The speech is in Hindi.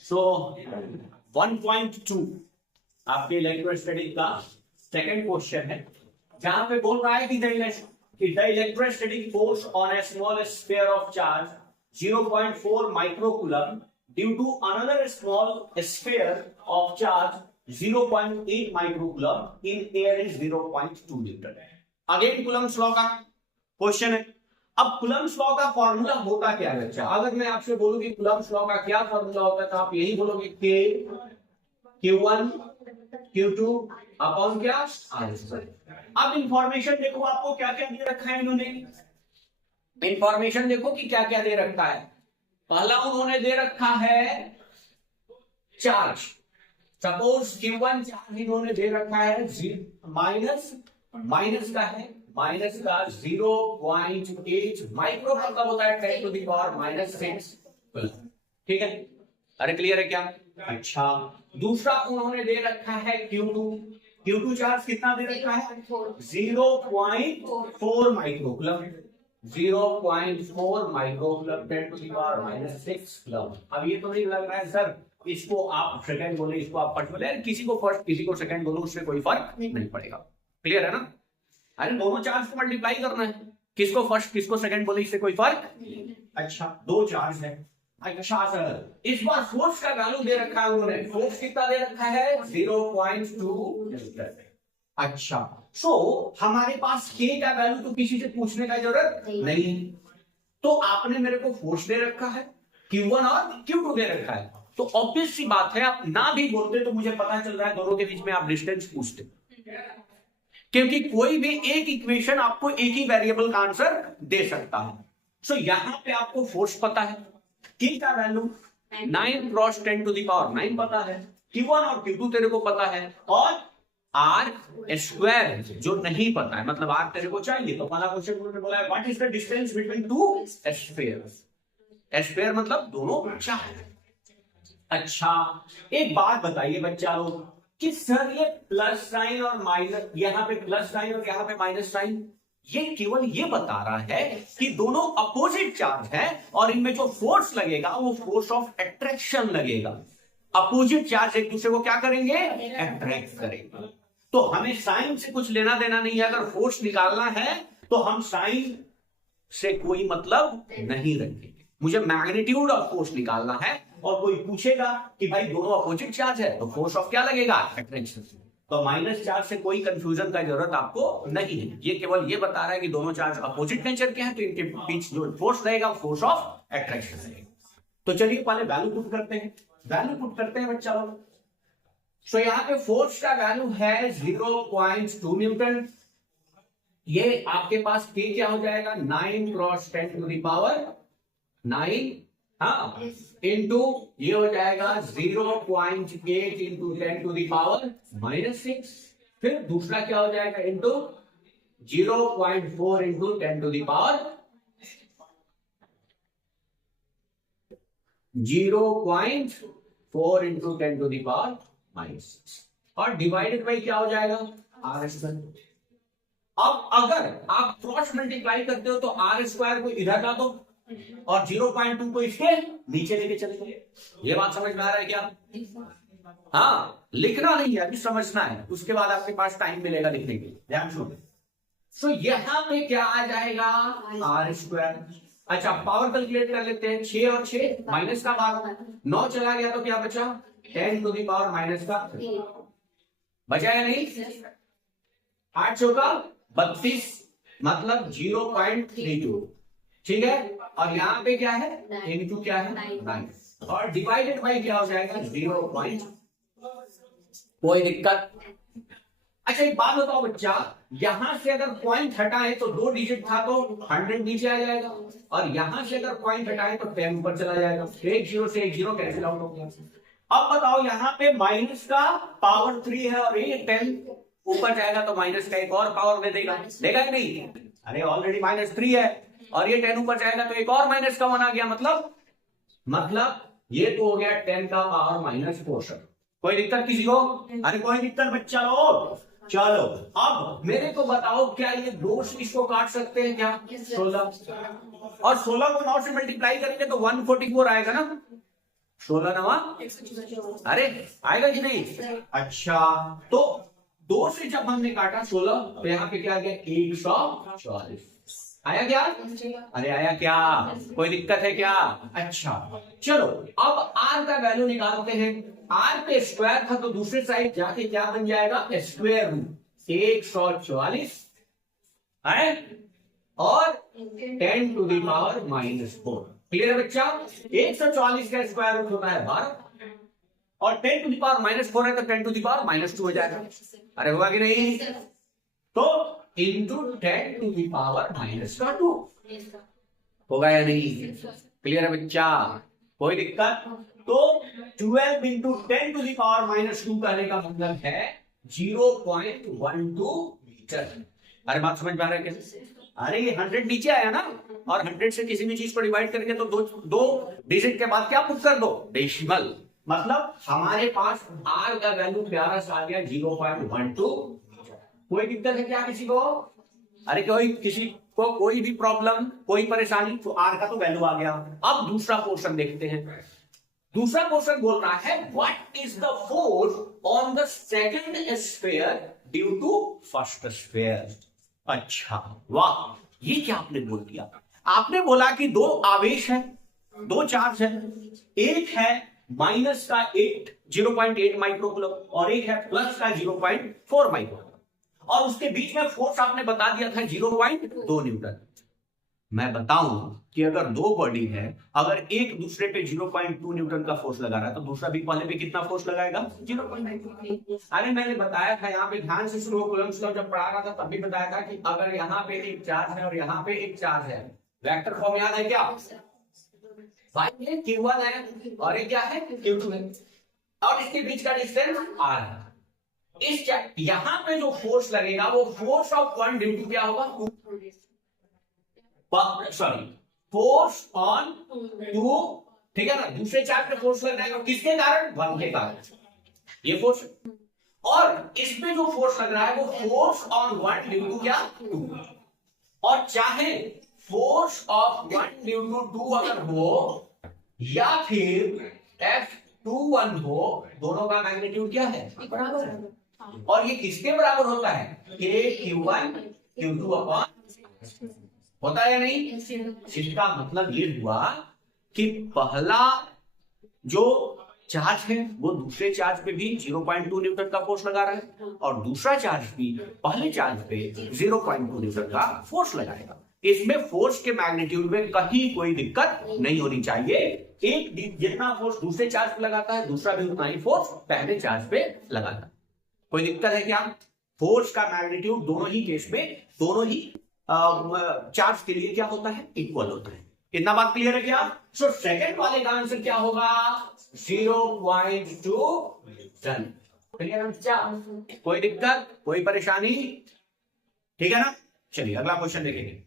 सो 1.2 आपके इलेक्ट्रोस्टैटिक का सेकंड क्वेश्चन है, जहां पे बोल रहा है कि the electrostatic force on a small sphere of charge 0.4 microcoulomb due to another small sphere of charge 0.8 microcoulomb in air is 0.2 newton. Again Coulomb's law का क्वेश्चन है। अब कूलम्स लॉ का फॉर्मूला होता क्या है बच्चा? अगर मैं आपसे बोलूं कि कूलम्स लॉ का क्या फॉर्मूला होता है तो आप यही बोलोगे K Q1 Q2 अपॉन क्या R²। अब इंफॉर्मेशन देखो आपको क्या क्या दे रखा है इन्होंने। इंफॉर्मेशन देखो कि क्या क्या दे रखा है। पहला उन्होंने दे रखा है चार्ज। सपोज Q1 चार्ज इन्होंने दे रखा है माइनस का है, माइनस का 0.8 माइक्रो मतलब होता है 10 टू द पावर -6। ठीक है, अरे क्लियर है क्या? अच्छा, दूसरा उन्होंने दे रखा है Q2 चार्ज कितना दे रखा है 0.4 microcoulomb, 0.4 microcoulomb 10 to the power -6। अब ये तो नहीं लग रहा है सर इसको आप सेकंड बोले, इसको आप फर्स्ट बोले, किसी को फर्स्ट किसी को सेकंड बोलो, उससे कोई फर्क नहीं पड़ेगा। क्लियर है ना? अरे दोनों चार्ज को मल्टीप्लाई करना है, किसको फर्स्ट किसको सेकंड बोले, इससे कोई फर्क। अच्छा, दो चार्ज है। अच्छा सर, इस बार फोर्स का वैल्यू दे रखा है उन्होंने, फोर्स कितना दे रखा है 0.2। अच्छा, सो हमारे पास K का वैल्यू तो किसी से पूछने का जरूरत नहीं, तो आपने मेरे को फोर्स दे रखा है, Q1 और Q2 दे रखा है, तो ऑब्वियस सी बात है आप ना भी बोलते तो मुझे पता चल रहा है दोनों के बीच में आप डिस्टेंस पूछते, क्योंकि कोई भी एक इक्वेशन आपको एक ही वेरिएबल का आंसर दे सकता है। सो यहां पे आपको फोर्स पता है, K का value 9 cross 10 to the power 9 पता है, Q1 और Q2 तेरे को पता है, और R² जो नहीं पता है, मतलब R तेरे को चाहिए। तो पहला क्वेश्चन उन्होंने बोला है what is the distance between two spheres. Sphere मतलब दोनों चार्ज। अच्छा, एक बात बताइए बच्चा लोग कि सर ये प्लस साइन और माइनस, यहाँ पे प्लस साइन और यहाँ पे माइनस साइन, ये केवल ये बता रहा है कि दोनों अपोजिट चार्ज है और इनमें जो फोर्स लगेगा वो फोर्स ऑफ अट्रैक्शन लगेगा। अपोजिट चार्ज एक दूसरे को क्या करेंगे, अट्रैक्ट करेंगे। तो हमें साइन से कुछ लेना देना नहीं है, अगर फोर्स निकालना है तो हम साइन से कोई मतलब नहीं रखेंगे, मुझे मैग्नीट्यूड ऑफ फोर्स निकालना है। और कोई पूछेगा कि भाई दोनों अपोजिट चार्ज है तो फोर्स ऑफ क्या लगेगा, अट्रैक्शन। तो माइनस चार्ज से कोई कंफ्यूजन का जरूरत आपको नहीं है, ये केवल ये बता रहा है कि दोनों चार्ज अपोजिट नेचर के हैं, तो इनके बीच जो फोर्स रहेगा फोर्स ऑफ अट्रैक्शन रहेगा। तो चलिए पहले वैल्यू पुट करते हैं बच्चा लोग। सो यहाँ पे फोर्स का वैल्यू है 0.2 न्यूटन। ये आपके पास K क्या हो जाएगा 9 क्रॉस 10 टू द पावर 9, हाँ, इंटू ये हो जाएगा 0.8 इंटू 10 टू द पावर -6। फिर दूसरा क्या हो जाएगा into 0.4 into 10 to the power 0.4 into 10 to the power -6 और डिवाइडेड बाई क्या हो जाएगा R²। अब अगर आप क्रॉस मल्टीप्लाई करते हो तो R² को इधर ला दो और 0.2 को इसके नीचे लेके चलेंगे। ये बात समझ में आ रहा है क्या? हाँ, लिखना नहीं है, अभी समझना है, उसके बाद आपके पास टाइम मिलेगा लिखने के लिए, ध्यान सुनो। सो यहां पे क्या आ जाएगा R²। अच्छा, पावर कैलकुलेट कर लेते हैं। 6 और 6 माइनस का भाग, 9 चला गया तो क्या बचा 10 टू द पावर माइनस का, बचा या नहीं? 8 चौका 32 मतलब 0.32, ठीक है। और यहाँ पे क्या है इनटू क्या है 9 और डिवाइडेड बाई क्या हो जाएगा 0. कोई दिक्कत? अच्छा एक बात बताओ बच्चा, यहां से अगर पॉइंट हटाए तो 2 डिजिट था तो 100 नीचे आ जाएगा, और यहां से अगर पॉइंट हटाए तो 10 ऊपर चला जाएगा। एक 0 से एक 0 कैंसिल आउट हो गया। अब बताओ यहाँ पे माइनस का पावर 3 है और ये 10 ऊपर जाएगा तो माइनस का एक और पावर दे देगा कि नहीं? अरे ऑलरेडी -3 है और ये 10 ऊपर जाएगा तो एक और -1 आ गया, मतलब ये तो हो गया 10 का पावर -4। कोई दिक्कत किसी को? अरे कोई दिक्कत बच्चा लोग? चलो अब मेरे को बताओ क्या ये 2 से इसको काट सकते हैं क्या? 16 और 16 को 9 से मल्टीप्लाई करेंगे तो 144 आएगा ना। 16 नवा, अरे आएगा कि नहीं? अच्छा, तो 2 से जब हमने काटा 16 तो यहाँ पे क्या आ गया? 144 आया क्या? अरे आया क्या? कोई दिक्कत है क्या? अच्छा चलो, अब r का वैल्यू निकालते हैं। r पे स्क्वायर था तो दूसरे साइड जाके क्या बन जाएगा? स्क्वायर रूट 144 है और 10 टू द पावर -4। क्लियर है बच्चा? 144 का स्क्वायर रूट होता है 12 और 10 टू द पावर -4 है तो 10 टू द पावर -2 हो जाएगा। अरे होगा कि नहीं? तो इंटू 10 टू द पावर -2 होगा या नहीं? क्लियर है बच्चा? कोई दिक्कत? तो 12 इंटू 10 टू द पावर -2 करने का मतलब है 0.12 मीटर। अरे बात समझ में आ रहा है कैसे? अरे ये 100 नीचे आया ना, और 100 से किसी भी चीज को डिवाइड करके तो दो डिजिट के बाद क्या पुट कर दो? डेसिमल। मतलब हमारे पास r का वैल्यू प्यारा सा आ गया 0.12। कोई दिक्कत है क्या किसी को? अरे किसी को कोई भी प्रॉब्लम, कोई परेशानी? तो r का तो वैल्यू आ गया। अब दूसरा पोर्शन देखते हैं। दूसरा पोर्शन बोल रहा है what is the force on the second sphere due to first sphere. अच्छा वाह, ये क्या आपने बोल दिया? आपने बोला कि 2 आवेश है, 2 चार्ज है, एक है माइनस का 0.8 माइक्रोकूलम और एक है प्लस का 0.4 माइक्रोकूलम, और उसके बीच में फोर्स आपने बता दिया था 0.2 न्यूटन। मैं बताऊं कि अगर 2 बॉडी है, अगर एक दूसरे पे 0.2 न्यूटन का फोर्स लगा रहा है तो दूसरा भी पहले पे कितना फोर्स लगाएगा? 0.2। अरे मैंने बताया था, यहाँ पे ध्यान से सुनो, कूलम्ब्स लॉ जब पढ़ा रहा था तब भी बताया था कि अगर यहाँ पे एक चार्ज है और यहाँ पे एक चार्ज है, वेक्टर फॉर्म याद है क्या? भाई ये Q1 है और ये क्या है? Q2 है, और इसके बीच का डिस्टेंस R है। इस यहाँ पे जो फोर्स लगेगा वो फोर्स ऑफ 1 ड्यू टू क्या होगा? सॉरी, फोर्स ऑन 2, ठीक है ना? दूसरे चार्ज पे फोर्स लग जाएगा, किसके कारण? 1 के कारण, ये फोर्स। और इसमें जो फोर्स लग रहा है वो फोर्स ऑन 1 ड्यू टू क्या? 2। और चाहे फोर्स ऑफ 1 ड्यू टू 2 अगर हो या फिर F21 हो, दोनों का मैग्नीट्यूड क्या है? बराबर है। और ये किसके बराबर होता है? Q1 Q2 अपॉन, होता है या नहीं? इसका मतलब ये हुआ कि पहला जो चार्ज है वो दूसरे चार्ज पे भी 0.2 न्यूटन का फोर्स लगा रहा है, और दूसरा चार्ज भी पहले चार्ज पे 0.2 न्यूटन का फोर्स लगाएगा। इसमें फोर्स के मैग्नीट्यूड में कहीं कोई दिक्कत नहीं होनी चाहिए। एक जितना फोर्स दूसरे चार्ज पे लगाता है, दूसरा भी उतना ही फोर्स पहले चार्ज पे लगाता है। कोई दिक्कत है क्या? फोर्स का मैग्नीट्यूड दोनों ही केस में, दोनों ही चार्ज के लिए क्या होता है? इक्वल होता है। इतना बात क्लियर है क्या? सो सेकंड वाले का आंसर क्या होगा? 0.2 न्यूटन। क्लियर है क्या? कोई दिक्कत, कोई परेशानी? ठीक है ना? चलिए अगला क्वेश्चन देखेंगे।